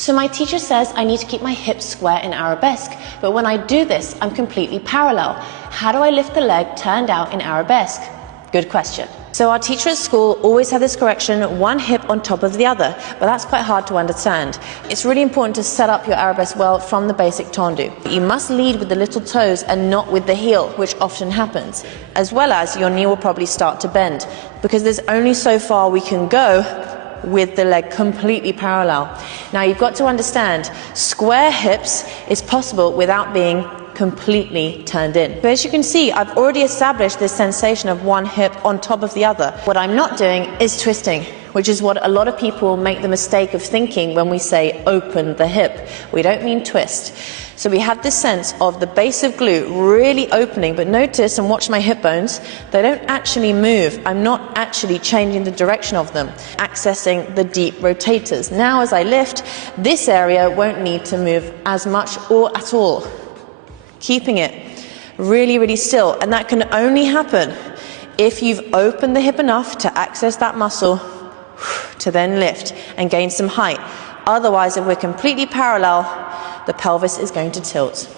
So my teacher says I need to keep my hips square in arabesque, but when I do this, I'm completely parallel. How do I lift the leg turned out in arabesque? Good question. So our teacher at school always had this correction, one hip on top of the other, but that's quite hard to understand. It's really important to set up your arabesque well from the basic tendu. You must lead with the little toes and not with the heel, which often happens, as well as your knee will probably start to bend, because there's only so far we can go with the leg completely parallel. Now you've got to understand, square hips is possible without being completely turned in. So as you can see, I've already established this sensation of one hip on top of the other. What I'm not doing is twisting, which is what a lot of people make the mistake of thinking when we say open the hip. We don't mean twist. So we have this sense of the base of glute really opening, but notice and watch my hip bones, they don't actually move. I'm not actually changing the direction of them, accessing the deep rotators. Now as I lift, this area won't need to move as much or at all. Keeping it really, really still, and that can only happen if you've opened the hip enough to access that muscle to then lift and gain some height. Otherwise, if we're completely parallel, the pelvis is going to tilt.